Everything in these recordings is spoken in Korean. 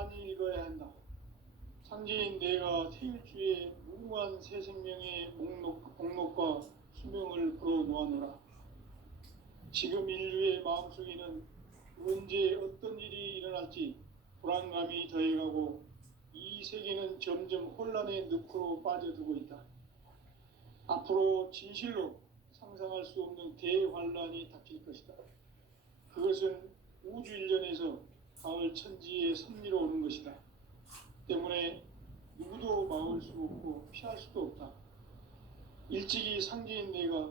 많이 읽어야 한다. 상제인 내가 태일주의 무궁한 새 생명의 목록과 수명을 풀어놓아노라. 지금 인류의 마음속에는 언제 어떤 일이 일어날지 불안감이 더해가고 이 세계는 점점 혼란의 늪으로 빠져들고 있다. 앞으로 진실로 상상할 수 없는 대환란이 닥칠 것이다. 그것은 우주 일련에서 가을 천지의 섭리로 오는 것이다. 때문에 누구도 막을 수 없고 피할 수도 없다. 일찍이 상제인 내가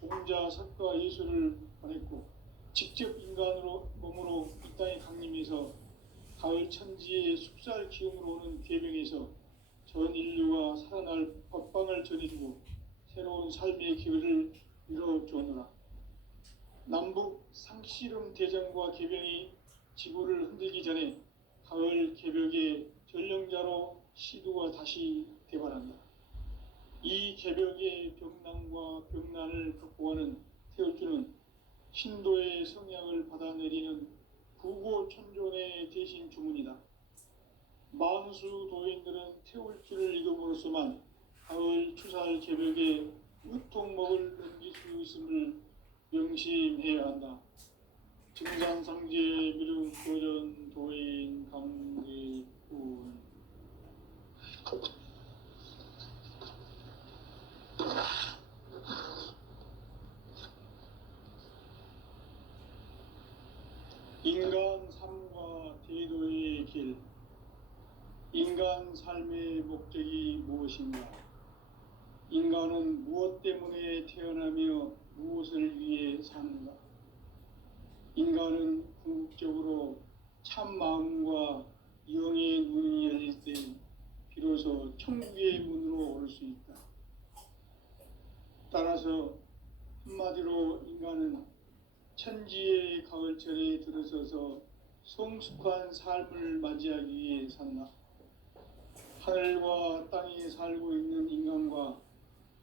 공자, 석가, 예수를 보냈고 직접 인간으로 몸으로 이 땅에 강림해서 가을 천지의 숲살 기움으로 오는 계명에서 전 인류가 살아날 법방을 전해주고 새로운 삶의 기회를 이뤄주었노라. 남북 상씨름 대전과 개병이 지구를 흔들기 전에 가을 개벽의 전령자로 시두가 다시 대발한다. 이 개벽의 병난과 병난을 극복하는 태울주는 신도의 성향을 받아내리는 부고천존의 대신 주문이다. 만수 도인들은 태울주를 읽음으로써만 가을 추살 개벽에 으통목을 넘길 수 있음을 명심해야 한다. 증산상제 미륵 도전 도인 강제군. 인간 삶과 대도의 길. 인간 삶의 목적이 무엇인가? 인간은 무엇 때문에 태어나며 무엇을 위해 사는가? 인간은 궁극적으로 참 마음과 영의 눈이 열릴 때 비로소 천국의 문으로 오를 수 있다. 따라서 한마디로 인간은 천지의 가을철에 들어서서 성숙한 삶을 맞이하기 위해 산다. 하늘과 땅에 살고 있는 인간과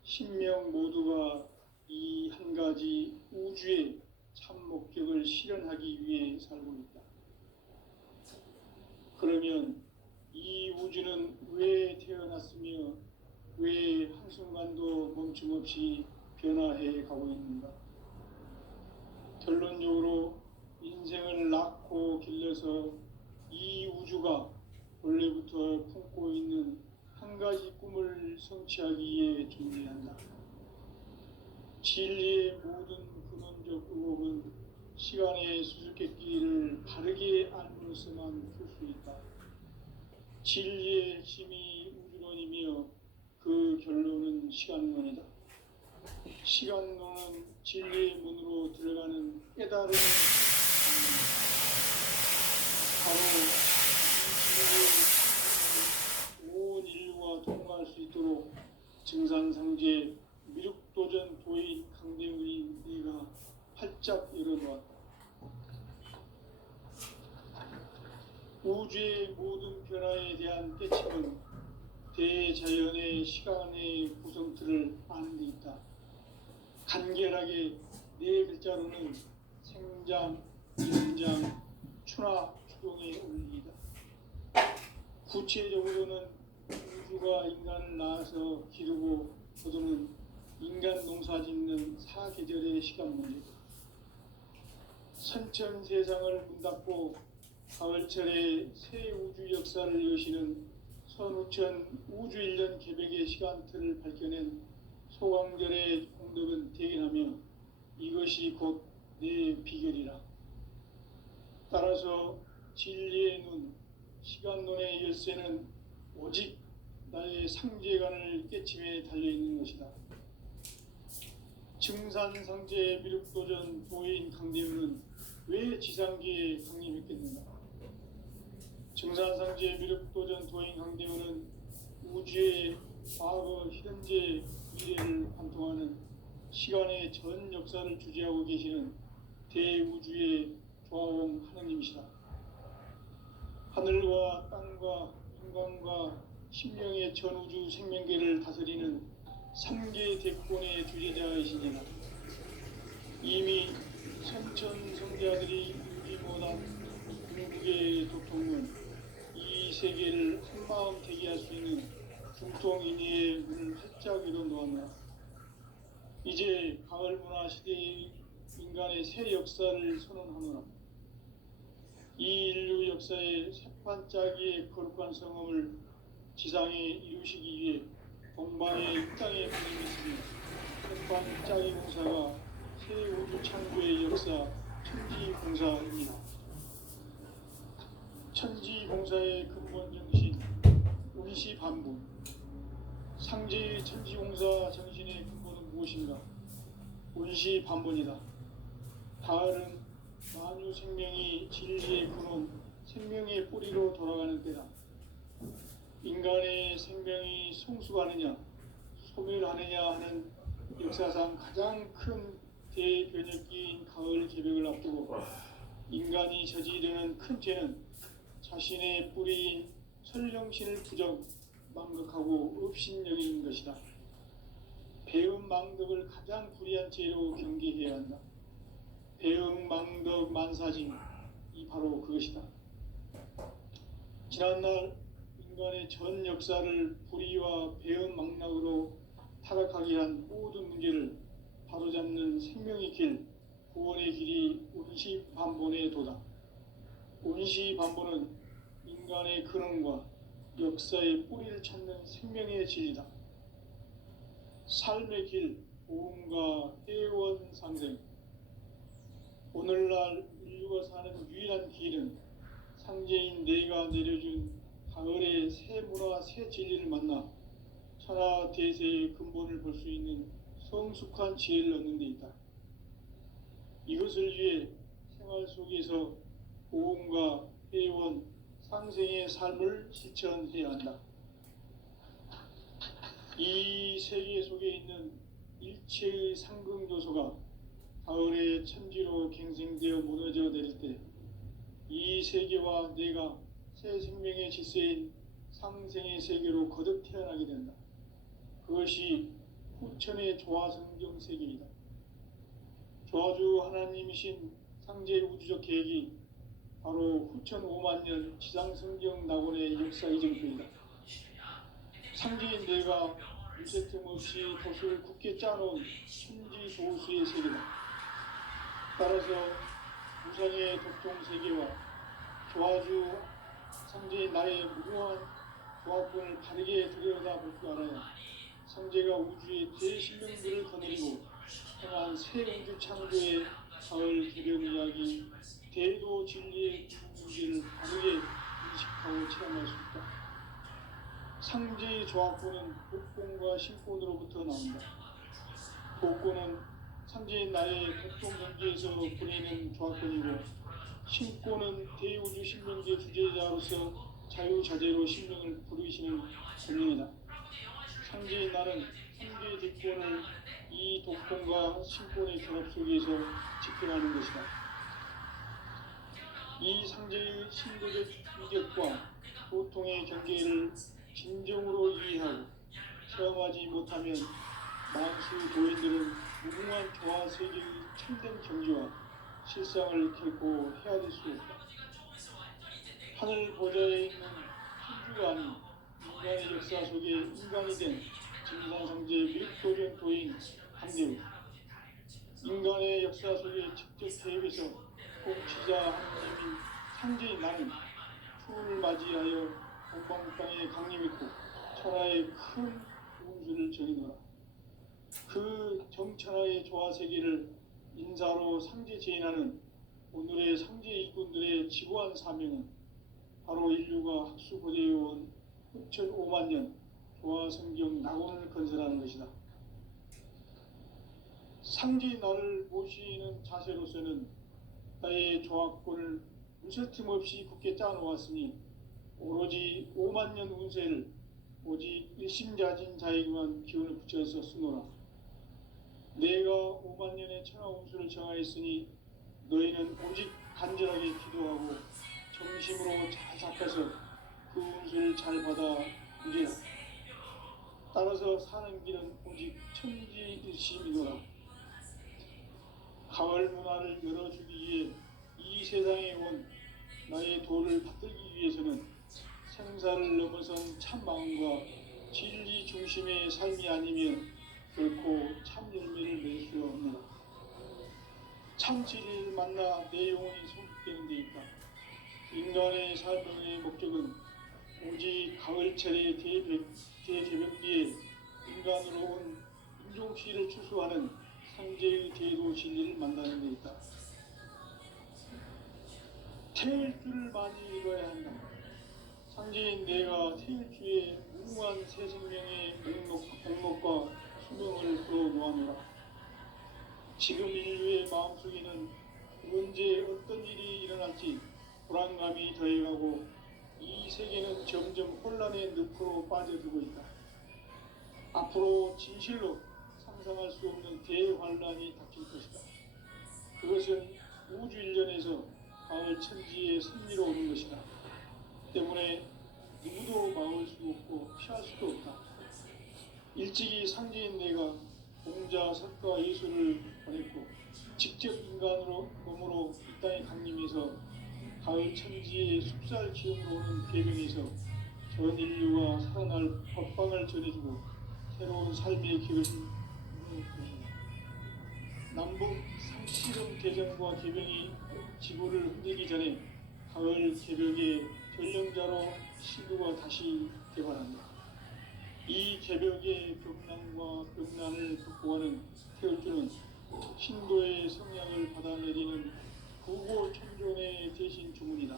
신명 모두가 이 한 가지 우주의 참 목적을 실현하기 위해 살고 있다. 그러면 이 우주는 왜 태어났으며 왜 한순간도 멈춤없이 변화해 가고 있는가? 결론적으로 인생을 낳고 길러서 이 우주가 원래부터 품고 있는 한 가지 꿈을 성취하기 위해 존재한다. 진리의 모든 근원적 의혹은 시간의 수수께끼를 바르게 알므로서만 풀 수 있다. 진리의 핵심이 우주론이며 그 결론은 시간론이다. 시간론은 진리의 문으로 들어가는 깨달음을 바로 온 인류가 통과할 수 있도록 증산상제 미륵도전 도인 강대우의 네가 활짝 열어놓았다. 우주의 모든 변화에 대한 깨침은 대자연의 시간의 구성틀을 아는 데 있다. 간결하게 네 글자로는 생장, 연장, 추나 추동의 원리이다. 구체적으로는 우주가 인간을 낳아서 기르고 거두는 인간 농사 짓는 사계절의 시간 문제다. 선천 세상을 문닫고 가을철에 새 우주 역사를 여시는 선우천 우주 일년 개벽의 시간틀을 밝혀낸 소광절의 공덕은 대견하며 이것이 곧 내 비결이라. 따라서 진리의 눈, 시간론의 열쇠는 오직 나의 상제관을 깨침에 달려있는 것이다. 증산상제 미륵도전 도인 강대우는 왜 지상계에 강림했겠는가? 증산상제 미륵도전 도인 강대우는 우주의 과거, 현재, 미래를 관통하는 시간의 전 역사를 주재하고 계시는 대우주의 조화원 하느님이시다. 하늘과 땅과 인간과 신명의 전우주 생명계를 다스리는 3개 대권의 주제자이시니라. 이미 선천 성자들이 이루지 못한 궁극의 도통은 이 세계를 한마음 되게 할 수 있는 중통인의의 문을 활짝 열어 놓았노라. 이제 가을 문화 시대의 인간의 새 역사를 선언하노라. 이 인류 역사의 새판짜기의 거룩한 성험을 지상에 이루시기 위해 동방의 이 땅에 보내셨으니 새판짜기 공사가 새 우주 창조의 역사 천지공사입니다. 천지공사의 근본 정신 운시반분. 상제의 천지공사 정신의 근본은 무엇인가? 운시반분이다. 가을은 만유 생명이 진리의 근원, 생명의 뿌리로 돌아가는 때다. 인간의 생명이 성숙하느냐, 소멸하느냐 하는 역사상 가장 큰 대변혁기인 가을 개벽을 앞두고 인간이 저지르는 큰 죄는 자신의 뿌리인 설령신을 부정, 망극하고 업신여기는 것이다. 배음 망덕을 가장 불의한 죄로 경계해야 한다. 배음 망덕 만사징, 이 바로 그것이다. 지난날 인간의 전 역사를 불의와 배음 망락으로 타락하게 한 모든 문제를 바로잡는 생명의 길, 구원의 길이 운시반본의 도다. 운시반본은 인간의 근원과 역사의 뿌리를 찾는 생명의 진리다. 삶의 길, 보험과 회원 상생. 오늘날 인류가 사는 유일한 길은 상제인 내가 내려준 가을의 새 문화, 새 진리를 만나 천하 대세의 근본을 볼 수 있는 성숙한 지혜를 얻는 데 있다. 이것을 위해 생활 속에서 보험과 회원, 상생의 삶을 실천해야 한다. 이 세계 속에 있는 일체의 상승조소가 가을의 천지로 갱생되어 무너져 내릴 때 이 세계와 내가 새 생명의 질서인 상생의 세계로 거듭 태어나게 된다. 그것이 후천의 조화성경 세계이다. 조화주 하나님이신 상제의 우주적 계획이 바로 후천 5만 년 지상성경 낙원의 역사 이정표이다. 상제인 내가 유세틈 없이 도수를 굳게 짜놓은 천지 조수의 세계다. 따라서 무상의 독종 세계와 조화주 상제인 나의 무궁한 조합권을 바르게 들여다볼 줄 알아야 상제가 우주의 대신명들을 거느리고 행한 새 우주 창조의 가을 개벽 이야기, 대도 진리의 문제를 바르게 인식하고 체험할 수 있다. 상제의 조합권은 복권과 신권으로부터 나온다. 복권은 상제인 나의 독종 경계에서 보내는 조합권이고, 신권은 대우주 신명계 주제자로서 자유자재로 신명을 부르시는 권능이다. 상제인 나는 상제의 대권을 이 독권과 신권의 결합 속에서 지켜가는 것이다. 이 상제의 신도적 위격과 고통의 경계를 진정으로 이해하고 체험하지 못하면 만수 도인들은 무궁한 조화 세계의 참된 경지와 실상을 결코 헤아릴 수 없다. 하늘 보좌에 있는 천주가 아닌 인간의 역사 속에 인간이 된 진산상제 및도전 도인 한대우. 인간의 역사 속에 직접 개입해서 통치자 하나님인 상제인 나는 추운을 맞이하여 본방땅에 강림했고 천하의 큰 운수를 정해놓아 그 정천하의 조화세계를 인사로 상제 제인하는 오늘의 상제 일꾼들의 지고한 사명은 바로 인류가 학수고대해온 후천 5만 년 조화성경 낙원을 건설하는 것이다. 상제 나를 모시는 자세로서는 나의 조합권을 무쇠틈 없이 굳게 짜놓았으니 오로지 5만 년 운세를 오직 일심자진 자에게만 기운을 붙여서 쓰노라. 내가 5만 년의 천하 운수를 정하였으니 너희는 오직 간절하게 기도하고 정심으로 잘 잡혀서 그 운수를 잘 받아 누리라. 따라서 사는 길은 오직 천지일심이노라. 가을 문화를 열어주기 위해 이 세상에 온 나의 도를 받들기 위해서는 생사를 넘어선 참 마음과 진리 중심의 삶이 아니면 결코 참 열매를 맺을 수 없느라. 참 진리를 만나 내 영혼이 성숙되는 데 있다. 인간의 삶의 목적은 오직 가을철의 대개벽기에 인간으로 온 인종시를 추수하는 상제의 대도 진리를 만나는 데 있다. 태일 주를 많이 읽어야 한다. 상제인 내가 태일 주에 무궁한 새 생명의 목록과 수명을 풀어놓아노라. 지금 인류의 마음속에는 언제 어떤 일이 일어날지 불안감이 더해가고 이 세계는 점점 혼란의 늪으로 빠져들고 있다. 앞으로 진실로 상상할 수 없는 대환란이 닥칠 것이다. 그것은 우주 일련에서 가을 천지의 섭리로 오는 것이다. 때문에 누구도 막을 수 없고 피할 수도 없다. 일찍이 상제인 내가 공자, 석가, 예수를 보냈고 직접 인간으로 몸으로 이 땅에 강림해서 가을 천지의 숲살 기운으로 오는 계명에서 전 인류가 살아날 법방을 전해주고 새로운 삶의 길을 남북 상시름 대전과 개병이 지구를 흔들기 전에 가을 개벽의 전령자로 시구가 다시 개발한다. 이 개벽의 벽난과 벽난을 극복하는 태울주는 신도의 성향을 받아내리는 구고 천존의 대신 주문이다.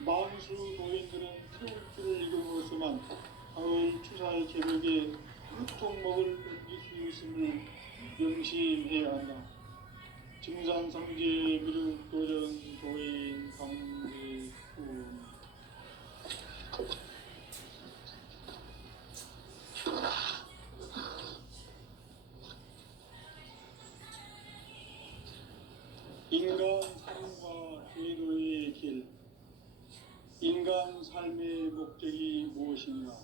만수 도인들은 태울주를 읽음으로써만 가을 추살 개벽의 흙통목을 넘길 수 있음을 명심해야 한다. 증산상제 미륵도전 도인 강제군 인간 삶과 제도의 길. 인간 삶의 목적이 무엇인가?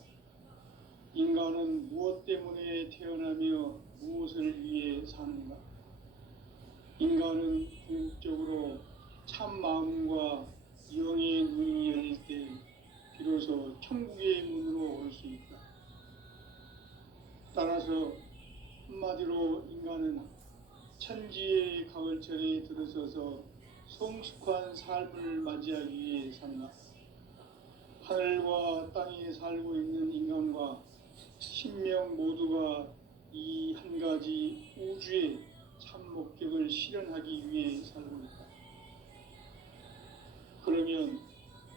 인간은 무엇 때문에 태어나며 무엇을 위해 사는가? 인간은 궁극적으로 참 마음과 영의 눈이 열릴 때 비로소 천국의 문으로 올 수 있다. 따라서 한마디로 인간은 천지의 가을철에 들어서서 성숙한 삶을 맞이하기 위해 산다. 하늘과 땅에 살고 있는 인간과 신명 모두가 이 한 가지 우주의 참 목적을 실현하기 위해 살고 있다. 그러면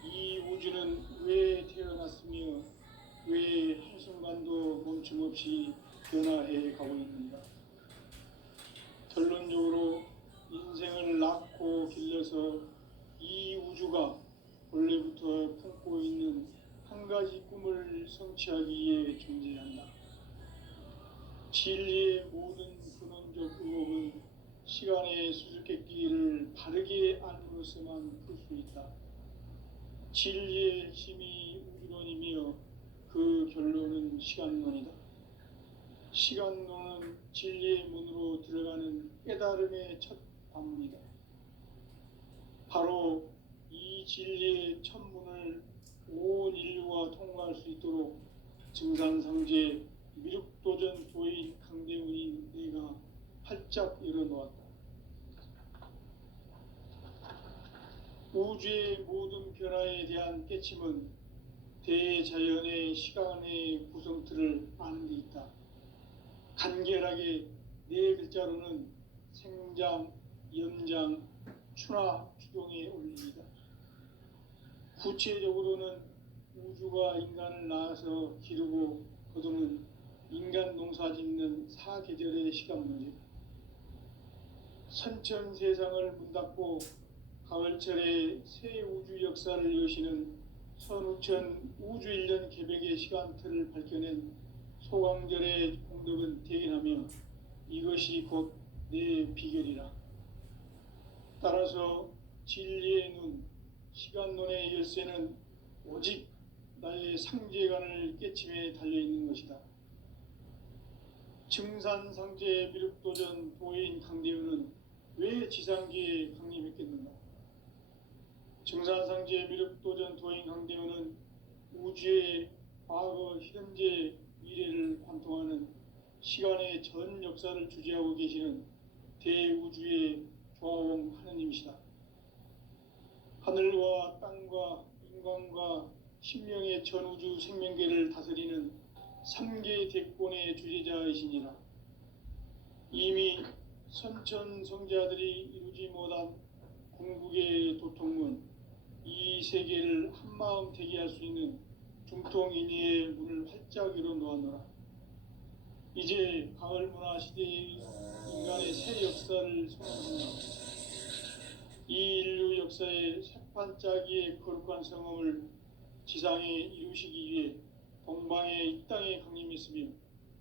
이 우주는 왜 태어났으며 왜 한순간도 멈춤없이 변화해 가고 있는가? 결론적으로 인생을 낳고 길러서 이 우주가 원래부터 품고 있는 한 가지 꿈을 성취하기 위해 존재한다. 진리의 모든 근원적 의혹은 시간의 수수께끼를 바르게 알므로서만 풀 수 있다. 진리의 핵심이 우주론이며 그 결론은 시간론이다. 시간론은 진리의 문으로 들어가는 깨달음의 첫 관문이다. 바로 이 진리의 첫 문을 온 인류가 통과할 수 있도록 증산상제 미륵도전 도인 강대훈이 내가 활짝 열어놓았다. 우주의 모든 변화에 대한 깨침은 대자연의 시간의 구성틀을 아는 데 있다. 간결하게 네 글자로는 생장, 연장, 추나 추동의 원리이다. 구체적으로는 우주가 인간을 낳아서 기르고 거두는 인간 농사 짓는 사계절의 시간 문제. 선천 세상을 문닫고 가을철에 새 우주 역사를 여시는 선우천 우주일년 개벽의 시간틀을 밝혀낸 소강절의 공덕은 대견하며 이것이 곧 내 비결이라. 따라서 진리의 눈, 시간론의 열쇠는 오직 나의 상제관을 깨침에 달려있는 것이다. 증산상제 미륵도전 도인 강대훈은 왜 지상계에 강림했겠는가? 증산상제 미륵도전 도인 강대훈은 우주의 과거, 현재, 미래를 관통하는 시간의 전 역사를 주재하고 계시는 대우주의 조화원 하느님이시다. 하늘과 땅과 인간과 신명의 전우주 생명계를 다스리는 3개 대권의 주재자이시니라. 이미 선천성자들이 이루지 못한 궁극의 도통문, 이 세계를 한마음 되게 할 수 있는 중통인의의 문을 활짝 열어 놓았노라. 이제 가을 문화 시대의 인간의 새 역사를 선언합니다. 이 인류 역사의 새판짜기의 거룩한 성험을 지상에 이루시기 위해 동방의 이 땅에 강림했으며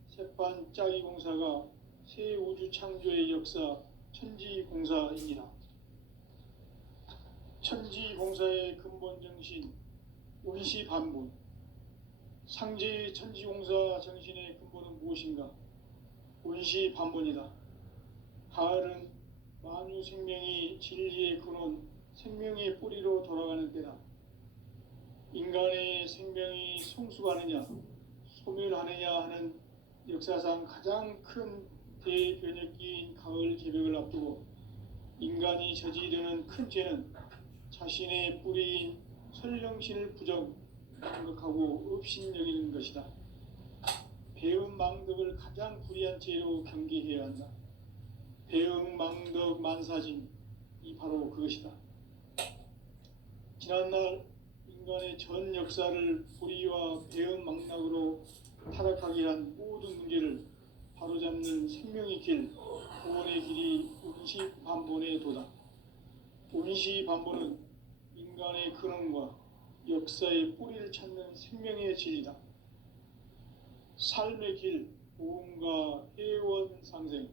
새판짜기 공사가 새 우주 창조의 역사 천지공사입니다. 천지공사의 근본 정신 원시반본. 상제의 천지공사 정신의 근본은 무엇인가? 원시반본이다. 가을은 만유 생명이 진리의 근원, 생명의 뿌리로 돌아가는 때다. 인간의 생명이 성숙하느냐, 소멸하느냐 하는 역사상 가장 큰 대변혁기인 가을 개벽을 앞두고 인간이 저지르는 큰 죄는 자신의 뿌리인 설령신을 부정하고 업신여기는 것이다. 배은망덕을 가장 불의한 죄로 경계해야 한다. 배은망덕 만사짐, 이 바로 그것이다. 지난날 인간의 전 역사를 불의와 배은망락으로 타락하게 한 모든 문제를 바로잡는 생명의 길, 구원의 길이 원시반본의 도다. 원시반본은 인간의 근원과 역사의 뿌리를 찾는 생명의 진리다. 삶의 길, 보험과 회원 상생.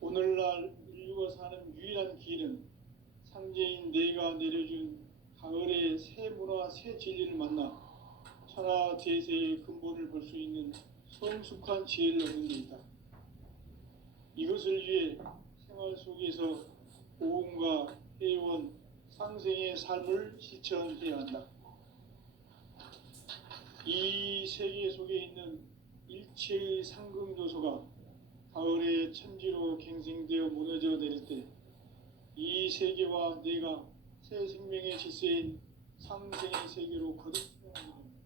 오늘날 인류가 사는 유일한 길은 상제인 내가 내려준 가을의 새 문화, 새 진리를 만나 천하 대세의 근본을 볼 수 있는 성숙한 지혜를 얻는 데 있다. 이것을 위해 생활 속에서 보험과 회원, 상생의 삶을 실천해야 한다. 이 세계 속에 있는 일체의 상금 요소가 가을의 천지로 갱생되어 무너져 내릴 때 이 세계와 내가 새 생명의 질서인 상생의 세계로 거듭 태어나게 됩니다.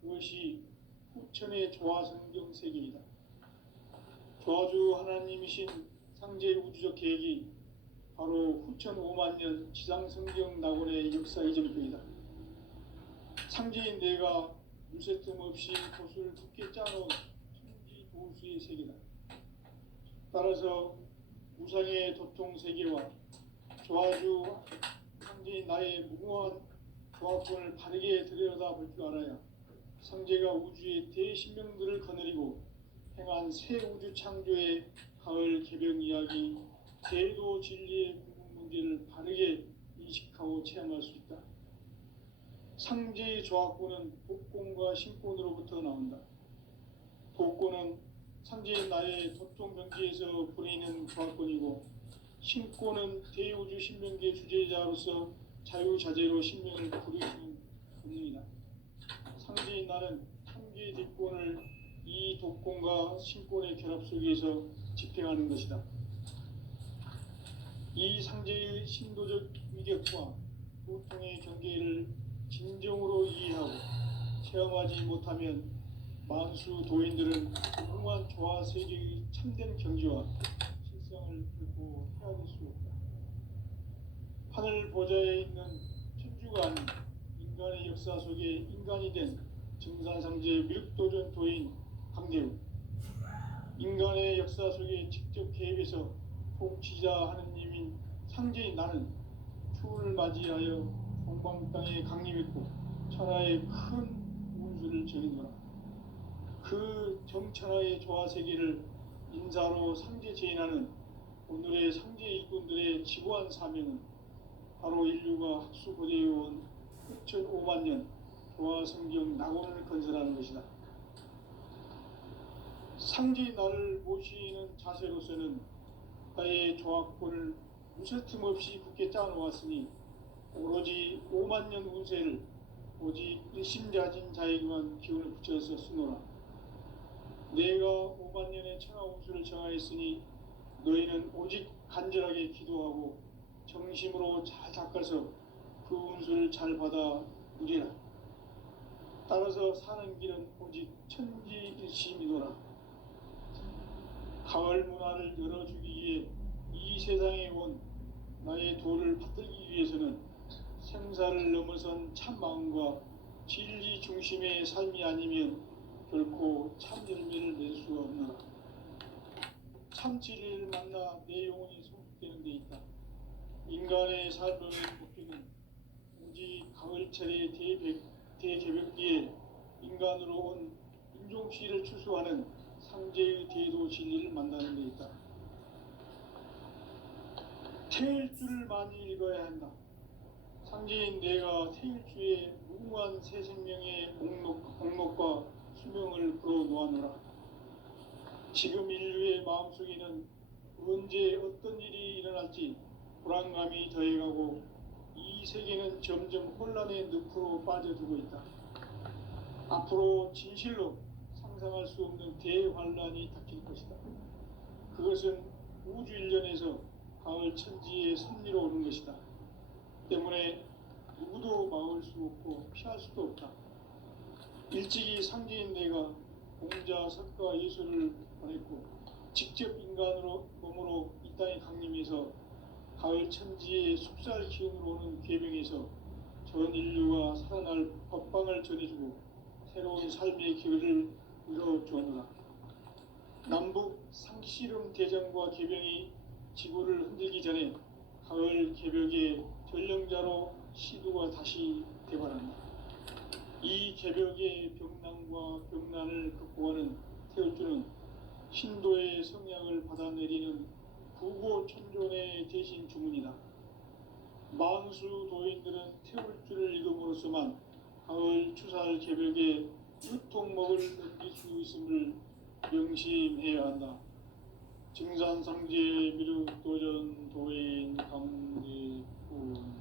그것이 후천의 조화성경 세계이다. 조화주 하나님이신 상제 우주적 계획이 바로 후천 5만 년 지상성경 낙원의 역사 이전표이다. 상제인 내가 물새 틈 없이 곳을 굳게 짜놓은 천지 도수의 세계다. 따라서 무상의 도통 세계와 조화주 상제인 나의 무궁한 조합권을 바르게 들여다볼 줄 알아야 상제가 우주의 대신명들을 거느리고 행한 새 우주 창조의 가을 개벽 이야기, 제도 진리의 궁극 문제를 바르게 인식하고 체험할 수 있다. 상제의 조합권은 복권과 신권으로부터 나온다. 복권은 상제인 나의 도통 경지에서 부리는 조합권이고, 신권은 대우주 신명계 주제자로서 자유자재로 신명을 부르시는 본능이다. 상제인 나는 3개의 뒷권을 이 독권과 신권의 결합 속에서 집행하는 것이다. 이 상제의 신도적 위격과 보통의 경계를 진정으로 이해하고 체험하지 못하면 만수 도인들은 무궁한 조화 세계의 참된 경지와 실상을 결코 헤아릴 수 없다. 하늘 보좌에 있는 천주가 아닌 인간의 역사 속에 인간이 된 증산상제 밀도전 도인 강대우, 인간의 역사 속에 직접 개입해서 통치자 하느님인 상제인 나는 추운을 맞이하여 동방 땅에 강림했고 천하의 큰 운수를 전인노라. 그 정천하의 조화 세계를 인사로 상제 제인하는 오늘의 상제 일꾼들의 지고한 사명은 바로 인류가 학수고대해온 6,5만 년 조화 성경 낙원을 건설하는 것이다. 상제인 나를 모시는 자세로서는 나의 조합권을 무쇠틈 없이 굳게 짜놓았으니 오로지 5만 년 운세를 오직 일심자진 자에게만 기운을 붙여서 쓰노라. 내가 5만 년의 천하 운수를 정하였으니 너희는 오직 간절하게 기도하고 정심으로 잘 닦아서 그 운수를 잘 받아 누리라. 따라서 사는 길은 오직 천지일심이노라. 가을 문화를 열어주기 위해 이 세상에 온 나의 도를 받들기 위해서는 생사를 넘어선 참 마음과 진리 중심의 삶이 아니면 결코 참 열매를 낼 수가 없노라. 참 진리를 만나 내 영혼이 성숙되는 데 있다. 인간의 삶의 목표는 오직 가을철의 대개벽기에 인간으로 온 인종시를 추수하는 상제의 대도 진리를 만나는 데 있다. 태일주를 많이 읽어야 한다. 상제인 내가 태일주의 무궁한 새 생명의 목록과 수명을 풀어놓아노라. 지금 인류의 마음속에는 언제 어떤 일이 일어날지 불안감이 더해가고 이 세계는 점점 혼란의 늪으로 빠져들고 있다. 앞으로 진실로 상상할 수 없는 대환란이 닥칠 것이다. 그것은 우주 일련에서 가을 천지의 섭리로 오는 것이다. 때문에 누구도 막을 수 없고 피할 수도 없다. 일찍이 상제인 내가 공자, 석가, 예수를 보냈고 직접 인간으로 몸으로 이 땅에 강림해서 가을 천지의 속살 기운으로 오는 계명에서 전 인류가 살아날 법방을 전해주고 새로운 삶의 기회를 이뤄주었노라. 남북 상씨름 대전과 계병이 지구를 흔들기 전에 가을 개벽의 전령자로 시두가 다시 대발한다. 이 개벽의 병난과 병난을 극복하는 태울주는 신도의 성향을 받아내리는 구고천존의 대신 주문이다. 만수 도인들은 태울주를 읽음으로써만 가을 추살 개벽의 유통목을 넘길 수 있음을 명심해야 한다. 증산상제 미륵도전 도인 강대군.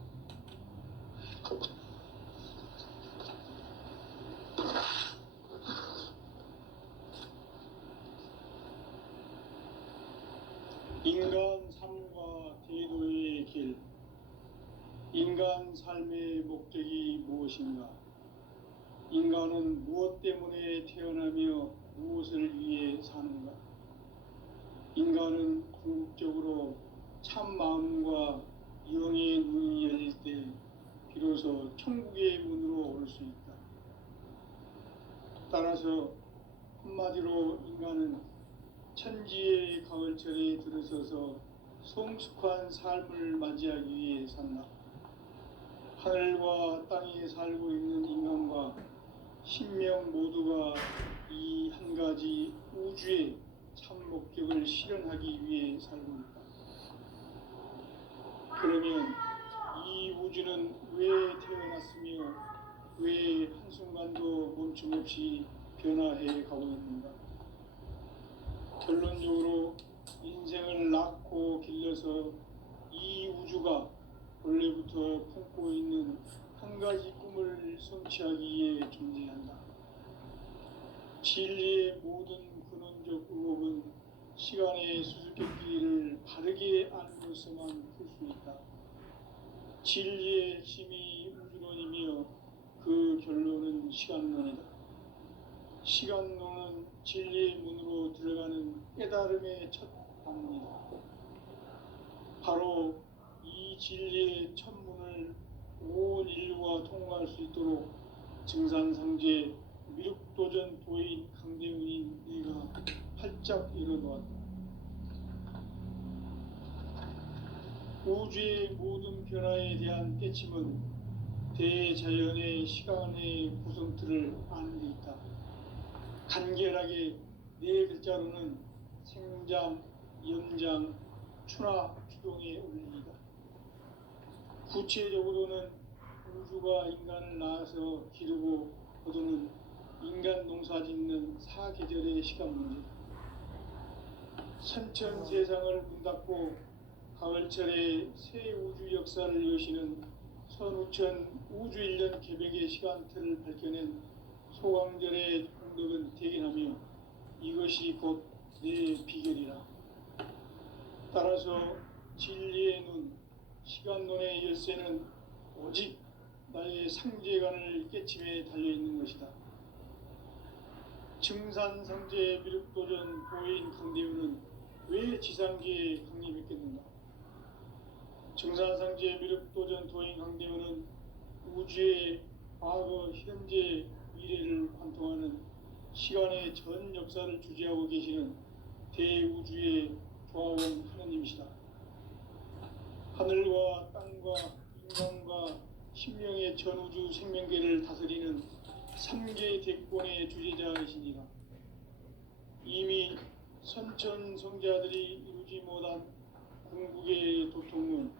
인간 삶과 대도의 길. 인간 삶의 목적이 무엇인가? 인간은 무엇 때문에 태어나며 무엇을 위해 사는가? 인간은 궁극적으로 참 마음과 영의 눈이 열릴 때 비로소 천국의 문으로 올 수 있다. 따라서 한마디로 인간은 천지의 가을철에 들어서서 성숙한 삶을 맞이하기 위해 산다. 하늘과 땅에 살고 있는 인간과 신명 모두가 이 한 가지 우주의 참 목적을 실현하기 위해 살고 있다. 그러면 이 우주는 왜 태어났으며 왜 한순간도 멈춤 없이 변화해 가고 있는가? 결론적으로 인생을 낳고 길러서 이 우주가 원래부터 품고 있는 한 가지 꿈을 성취하기 위해 존재한다. 진리의 모든 근원적 의혹은 시간의 수수께끼를 바르게 알고서만 풀 수 있다. 진리의 핵심이 우주론이며 그 결론은 시간론이다. 시간론은 진리의 문으로 들어가는 깨달음의 첫 방문이다. 바로 이 진리의 첫 문을 온 인류가 통과할 수 있도록 증산상제 미륵도전 도인 강대훈인 네가 활짝 일어놓았다. 우주의 모든 변화에 대한 깨침은 대자연의 시간의 구성틀을 아는 데 있다. 간결하게 네 글자로는 생장, 연장, 추나 추동의 원리이다. 구체적으로는 우주가 인간을 낳아서 기르고 거두는 인간 농사 짓는 사계절의 시간 문제. 선천 세상을 문 닫고 가을철에 새 우주 역사를 여시는 선우천 우주일년 개벽의 시간틀을 밝혀낸 소강절의 공덕은 대견하며 이것이 곧 내 비결이라. 따라서 진리의 눈, 시간론의 열쇠는 오직 나의 상제관을 깨침에 달려있는 것이다. 증산상제 미륵도전 도인 강대우는 왜 지상계에 강림했겠는가? 증산상제 미륵도전 도인 강대우는 우주의 과거, 현재, 미래를 관통하는 시간의 전 역사를 주재하고 계시는 대우주의 조화원 하느님이시다. 하늘과 땅과 인간과 신명의 전우주 생명계를 다스리는 3개 대권의 주제자이시니라. 이미 선천성자들이 이루지 못한 궁극의 도통문,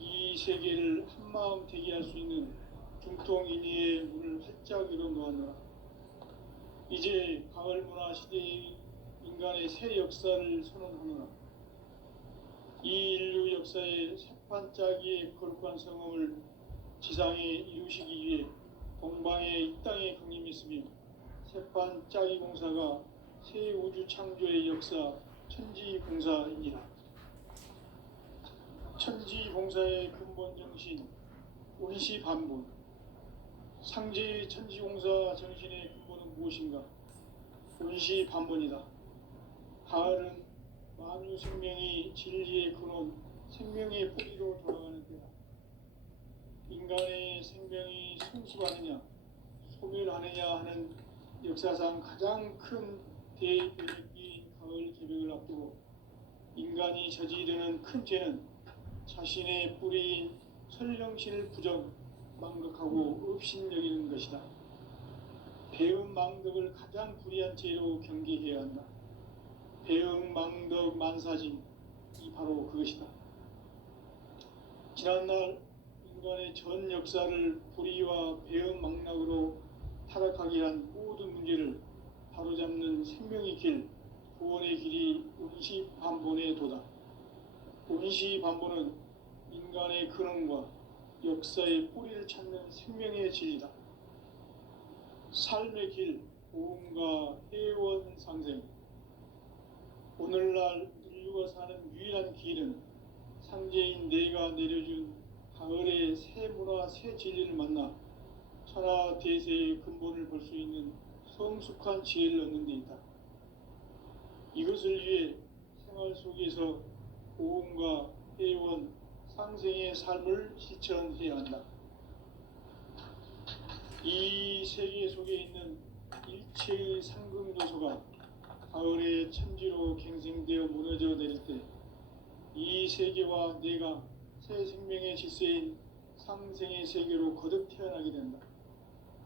이 세계를 한마음 대기할 수 있는 중통인의의 문을 활짝 열어놓았노라. 이제 가을 문화 시대의 인간의 새 역사를 선언하노라. 이 인류 역사의 새판짜기의 거룩한 성음을 지상에 이루시기 위해 동방의 이 땅에 강림했으며 새판짜기 공사가 새 우주 창조의 역사 천지봉사이니라. 천지봉사의 근본 정신 운시반본. 상제의 천지공사 정신의 근본은 무엇인가? 운시반본이다. 가을은 만유 생명이 진리의 근원, 생명의 뿌리로 돌아가는 때다. 인간의 생명이 성숙하느냐, 소멸하느냐 하는 역사상 가장 큰 대변혁기인 가을 개벽을 앞두고 인간이 저지르는 큰 죄는 자신의 뿌리인 설령신을 부정, 망극하고 업신여기는 것이다. 배음 망덕을 가장 불의한 죄로 경계해야 한다. 배음 망덕 만사진, 이 바로 그것이다. 지난날 인간의 전 역사를 불의와 배음 망락으로 타락하게 한 모든 문제를 바로잡는 생명의 길, 구원의 길이 운시반본의 도다. 운시반본은 인간의 근원과 역사의 뿌리를 찾는 생명의 진리다. 삶의 길, 보험과 해원 상생. 오늘날 인류가 사는 유일한 길은 상제인 내가 내려준 가을의 새 문화, 새 진리를 만나 천하 대세의 근본을 볼 수 있는 성숙한 지혜를 얻는 데 있다. 이것을 위해 생활 속에서 보험과 해원, 상생의 삶을 실천해야 한다. 이 세계 속에 있는 일체의 상금 요소가 가을의 천지로 갱생되어 무너져 내릴 때 이 세계와 내가 새 생명의 질서인 상생의 세계로 거듭 태어나게 된다.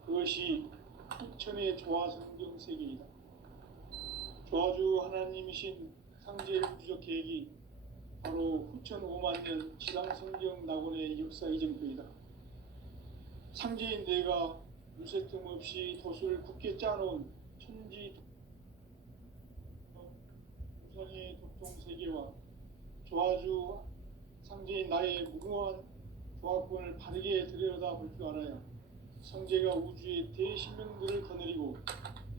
그것이 후천의 조화성경 세계이다. 조화주 하나님이신 상제 우주적 계획이 바로 후천 5만 년 지상성경 낙원의 역사 이전표이다. 상제인 내가 무쇠 틈 없이 도수를 굳게 짜놓은 천지 우상의 도통 세계와 조화주 상제인 나의 무궁한 조화권을 바르게 들여다볼 줄 알아야 성제가 우주의 대신명들을 거느리고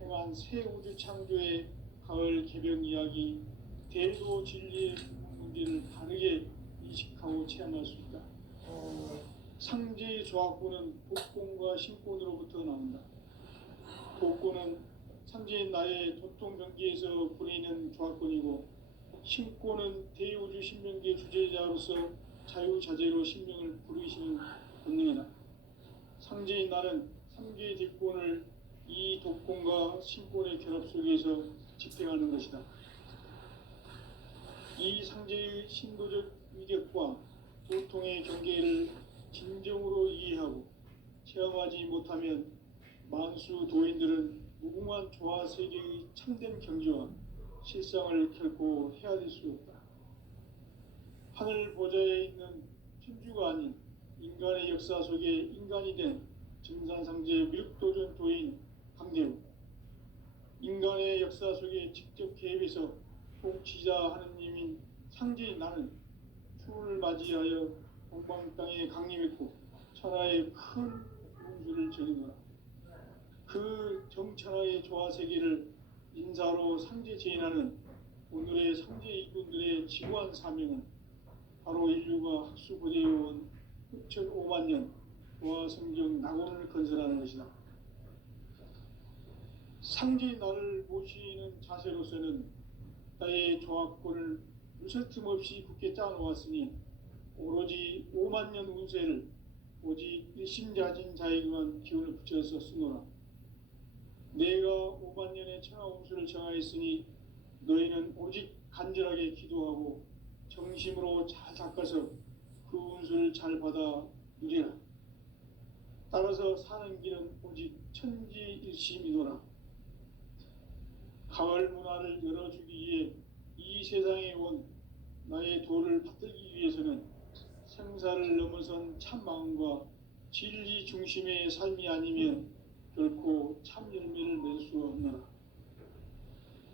행한 새 우주 창조의 가을 개벽 이야기, 대도 진리의 문제를 바르게 인식하고 체험할 수 있다. 상제의 조화권은 독권과 신권으로부터 나온다. 독권은 상제인 나의 도통경기에서 부리는 조화권이고, 신권은 대우주 신명계 주제자로서 자유자재로 신명을 부르시는 본능이다. 상제인 나는 3개의 뒷권을 이 독권과 신권의 결합 속에서 집행하는 것이다. 이 상제의 신도적 위격과 도통의 경계를 진정으로 이해하고 체험하지 못하면 만수 도인들은 무궁한 조화 세계의 참된 경지와 실상을 결코 헤아릴 수 없다. 하늘 보좌에 있는 천주가 아닌 인간의 역사 속에 인간이 된 증산상제 미륵도전 도인 강대우, 인간의 역사 속에 직접 개입해서 통치자 하느님인 상제인 나는 추를 맞이하여 동방 땅에 강림했고 천하의 큰 운수를 정해놓으라. 그 정천하의 조화세계를 인사로 상제 제인하는 오늘의 상제 이군들의 지구한 사명은 바로 인류가 학수고대해온 흑천 5만 년 조화성경 낙원을 건설하는 것이다. 상제 나를 모시는 자세로서는 나의 조합권을 무설틈 없이 굳게 짜놓았으니 오로지 5만 년 운세를 오직 일심자진 자에게만 기운을 붙여서 쓰노라. 내가 5만 년의 천하 운수를 정하였으니 너희는 오직 간절하게 기도하고 정심으로 잘 닦아서 그 운수를 잘 받아 누리라. 따라서 사는 길은 오직 천지일심이노라. 가을 문화를 열어주기 위해 이 세상에 온 나의 도를 받들기 위해서는 생사를 넘어선 참 마음과 진리 중심의 삶이 아니면 결코 참 열매를 맺을 수 없노라.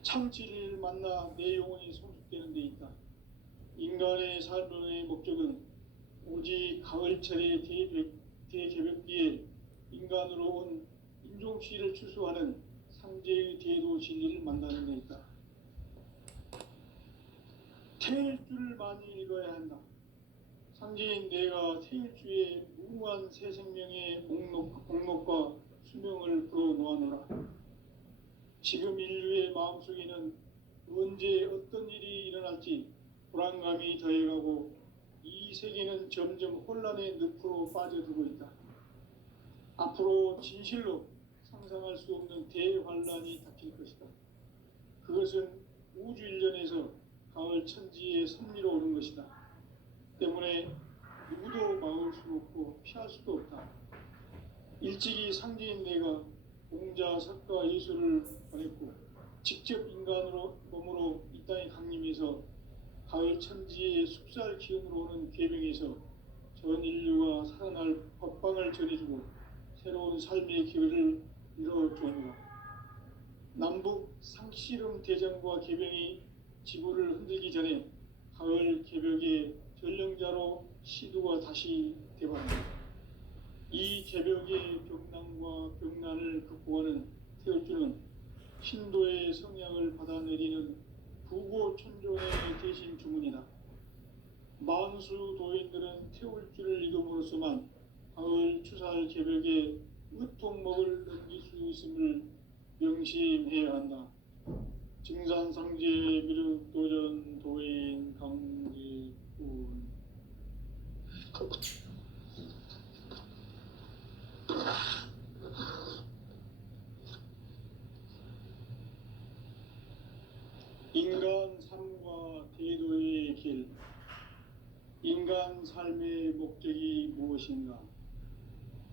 참 진리를 만나 내 영혼이 성숙되는 데 있다. 인간의 삶의 목적은 오직 가을철의 대개벽기에 인간으로 온 인종씨를 추수하는 상제의 대도 진리를 만나는 데 있다. 태일주를 많이 읽어야 한다. 상제인 내가 태일주의 무궁한 새 생명의 목록과 수명을 불어놓아노라. 지금 인류의 마음속에는 언제 어떤 일이 일어날지 불안감이 더해가고 이 세계는 점점 혼란의 늪으로 빠져들고 있다. 앞으로 진실로 상상할 수 없는 대환란이 닥칠 것이다. 그것은 우주 일련에서 가을 천지의 섭리로 오는 것이다. 때문에 누구도 막을 수 없고 피할 수도 없다. 일찍이 상제인 내가 공자, 석가, 예수를 보냈고 직접 인간으로 몸으로 이 땅에 강림해서 가을 천지의 숲살 기운으로 오는 계명에서 전 인류가 살아날 법방을 전해주고 새로운 삶의 기회를 이뤄주었노라. 남북 상씨름 대전과 계명이 지구를 흔들기 전에 가을 개벽의 전령자로 시두가 다시 되어간다. 이 개벽의 벽난과 벽난을 극복하는 태울주는 신도의 성향을 받아내리는 부고천종의 대신 주문이다. 만수 도인들은 태울주를 읽음으로써만 가을 추살 개벽에 으통목을 넘길 수 있음을 명심해야 한다. 증산상제 미륵도전 도인 강제군. 인간 삶과 대도의 길. 인간 삶의 목적이 무엇인가?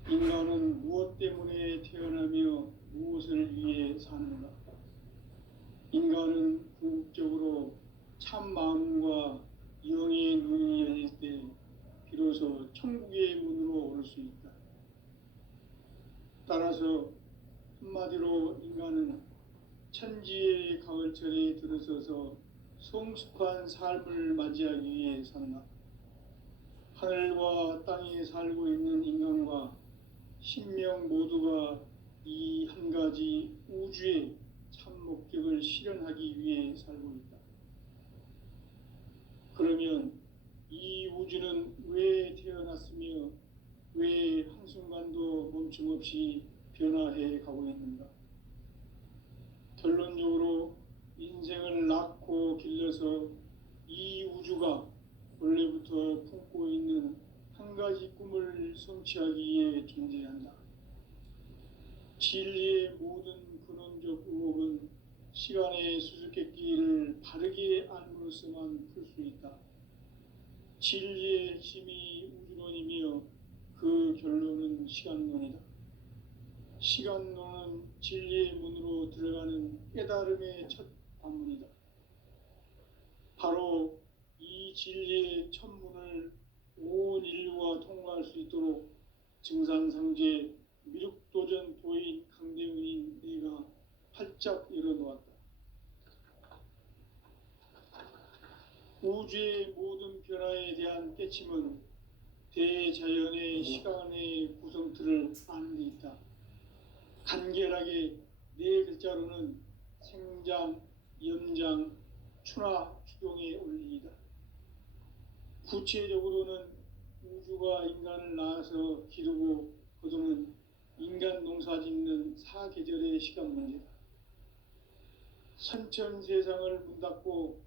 인간은 무엇 때문에 태어나며 무엇을 위해 사는가? 인간은 궁극적으로 참 마음과 영의 눈이 열릴 때 비로소 천국의 문으로 오를 수 있다. 따라서 한마디로 인간은 천지의 가을철에 들어서서 성숙한 삶을 맞이하기 위해 산다. 하늘과 땅에 살고 있는 인간과 신명 모두가 이 한 가지 우주의 참 목적을 실현하기 위해 살고 있다. 그러면 이 우주는 왜 태어났으며 왜 한순간도 멈춤없이 변화해 가고 있는가? 결론적으로 인생을 낳고 길러서 이 우주가 원래부터 품고 있는 한 가지 꿈을 성취하기 위해 존재한다. 진리의 모든 근원적 의혹은 시간의 수수께끼를 바르게 알므로써만 풀 수 있다. 진리의 핵심이 우주론이며 그 결론은 시간론이다. 시간론은 진리의 문으로 들어가는 깨달음의 첫 관문이다. 바로 이 진리의 첫 문을 온 인류가 통과할 수 있도록 증산상제 미륵도전 도인 강대훈인 내가 활짝 열어놓았다. 우주의 모든 변화에 대한 깨침은 대자연의 시간의 간결하게 네 글자로는 생장, 연장, 추나 추경에 올리이다. 구체적으로는 우주가 인간을 낳아서 기르고 거두는 인간 농사 짓는 사계절의 시간 문제다. 선천 세상을 문 닫고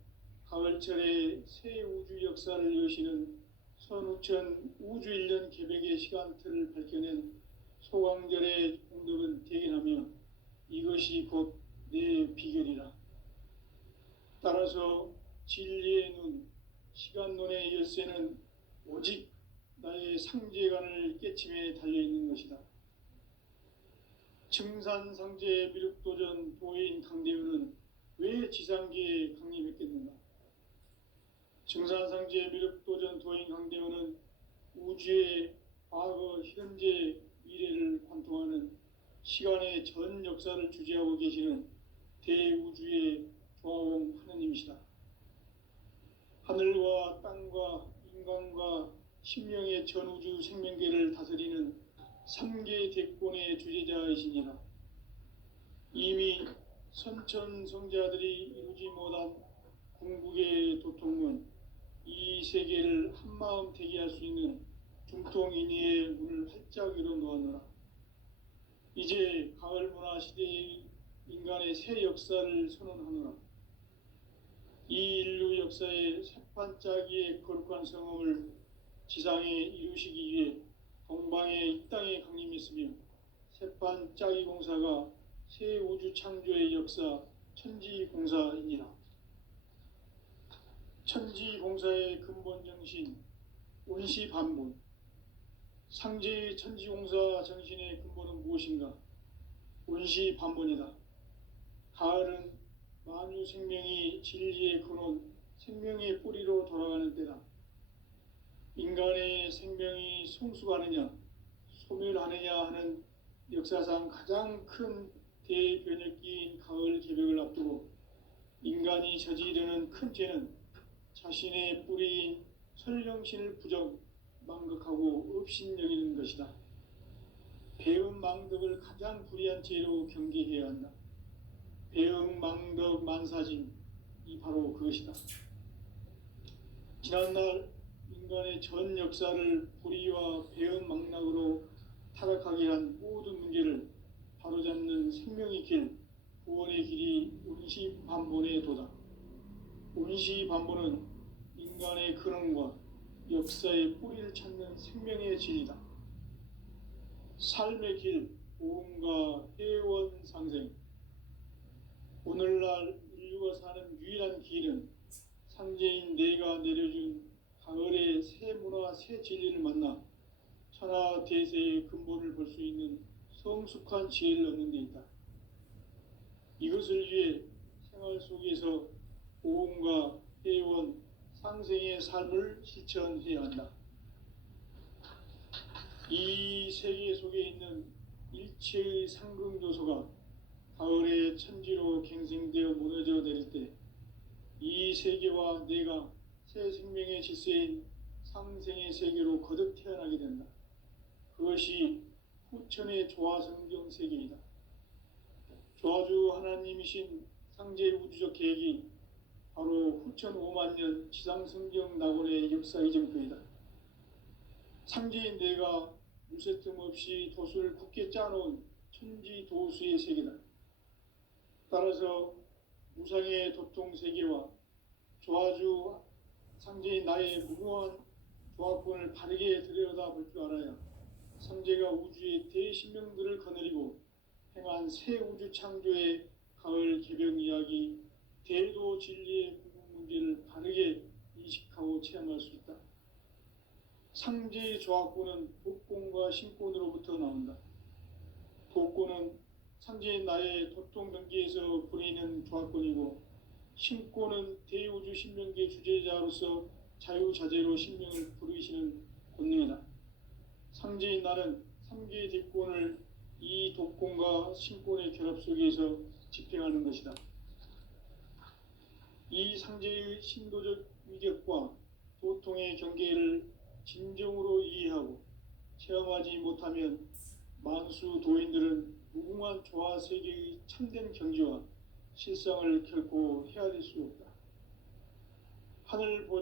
가을철에 새 우주 역사를 여시는 선우천 우주일년 개백의 시간틀을 밝혀낸 소강절의 공덕은 대견하며 이것이 곧 내 비결이라. 따라서 진리의 눈, 시간론의 열쇠는 오직 나의 상제관을 깨침에 달려있는 것이다. 증산상제 미륵도전 도인 강대우는 왜 지상계에 강림했겠는가? 증산상제 미륵도전 도인 강대우는 우주의 과거, 현재, 미래를 관통하는 시간의 전 역사를 주재하고 계시는 대우주의 조화원 하느님이시다. 하늘과 땅과 인간과 신명의 전우주 생명계를 다스리는 3개 대권의 주제자이시니라. 이미 선천성자들이 이루지 못한 궁극의 도통은 이 세계를 한마음 되게 할 수 있는 중통인의의 문을 활짝 열어놓았노라. 이제 가을 문화 시대의 인간의 새 역사를 선언하노라. 이 인류 역사의 새판짜기의 거룩한 성음을 지상에 이루시기 위해 동방의 이 땅에 강림했으며 새판짜기 공사가 새 우주 창조의 역사 천지공사이니라. 천지공사의 근본 정신 온시반본. 상제의 천지공사 정신의 근본은 무엇인가? 온시반본이다. 가을은 만유 생명이 진리의 근원, 생명의 뿌리로 돌아가는 때다. 인간의 생명이 성숙하느냐, 소멸하느냐 하는 역사상 가장 큰 대변혁기인 가을 개벽을 앞두고 인간이 저지르는 큰 죄는 자신의 뿌리인 설령신을 부정, 망극하고 업신여기는 것이다. 배은망덕을 가장 불의한 죄로 경계해야 한다. 배응망덕 만사진, 이 바로 그것이다. 지난날 인간의 전 역사를 불의와 배응망락으로 타락하게 한 모든 문제를 바로잡는 생명의 길, 구원의 길이 온시반본의 도다. 온시반본은 인간의 근원과 역사의 뿌리를 찾는 생명의 진리다. 삶의 길, 보험과 회원 상생. 오늘날 인류가 사는 유일한 길은 상제인 내가 내려준 가을의 새 문화, 새 진리를 만나 천하 대세의 근본을 볼 수 있는 성숙한 지혜를 얻는 데 있다. 이것을 위해 생활 속에서 보험과 회원, 상생의 삶을 실천해야 한다. 이 세계 속에 있는 일체의 상승요소가 가을의 천지로 갱생되어 무너져 내릴 때 이 세계와 내가 새 생명의 질서인 상생의 세계로 거듭 태어나게 된다. 그것이 후천의 조화성경 세계이다. 조화주 하나님이신 상제의 우주적 계획이 바로 후천 5만 년 지상성경 낙원의 역사 이정표이다. 상제인 내가 무쇠뜸 없이 도수를 굳게 짜놓은 천지도수의 세계다. 따라서 무상의 도통 세계와 조화주 상제인 나의 무궁한 조화권을 바르게 들여다볼 줄 알아야 상제가 우주의 대신명들을 거느리고 행한 새 우주 창조의 가을 개벽 이야기, 대도 진리의 궁극 문제를 바르게 인식하고 체험할 수 있다. 상제의 조화권은 독권과 신권으로부터 나온다. 독권은 상제인 나의 도통 경계에서 부리는 조화권이고, 신권은 대우주 신명계 주제자로서 자유자재로 신명을 부르시는 권능이다. 상제인 나는 3개의 대권을 이 독권과 신권의 결합 속에서 집행하는 것이다. 이 상제의 신도적 위력과 도통의 경계를 진정으로 이해하고 체험하지 못하면 만수 도인들은 무궁한 조화 세계의 참된 경지와 실상을 결코 헤아릴 수 없다. 하늘 보좌